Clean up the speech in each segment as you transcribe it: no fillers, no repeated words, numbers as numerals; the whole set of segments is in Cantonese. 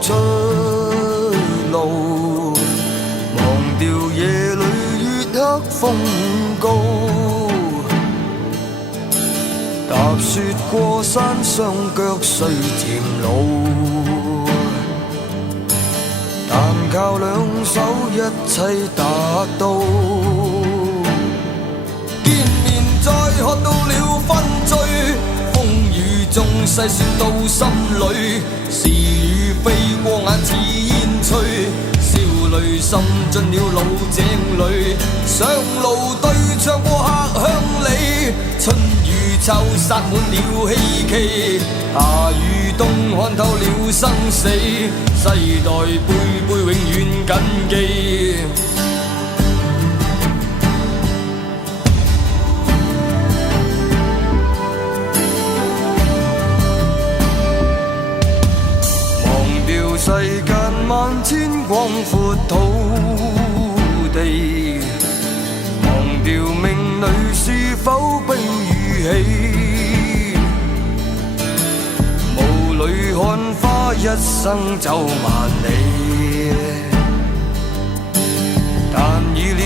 出路，忘掉夜裏月黑風高，踏雪過山，雙腳雖漸老，但靠兩手一切達到。見面再喝到了分醉，風雨中細說到心裏，是與非過眼似煙吹，笑淚滲進了老井裏，上路對唱過客鄉里，春雨秋灑滿了希冀，夏與冬看透了生死，世代輩輩永遠謹記。世間萬千廣闊土地，忘掉命裏是否悲與喜，霧裏看花一生走萬里，但已了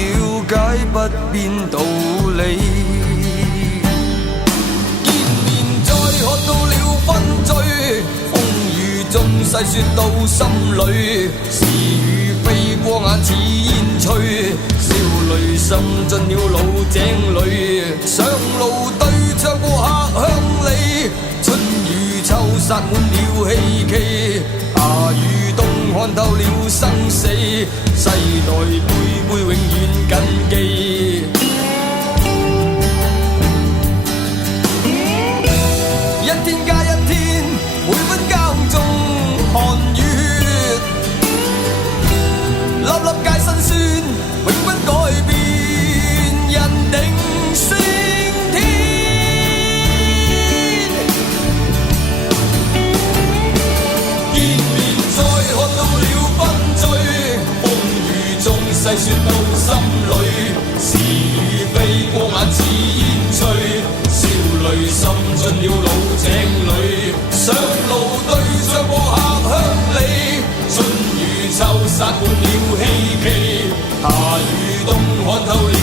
解不變道理，見面再喝到了分醉，中細說到心裏，是與非過眼似煙吹，笑淚滲進了老井裏，上路對唱過客鄉里，春雨秋灑滿了希冀，夏與冬看透了生死，世代輩輩永遠謹記。一天加一天，每分耕種汗與血，粒粒皆辛酸，永不改變，人定勝天。見面再喝到了分醉，風雨中細說到心裏，是與非過眼似煙吹，笑淚滲進了老井裏，上路對唱過客鄉里，春雨秋灑滿了希冀，夏與冬看透了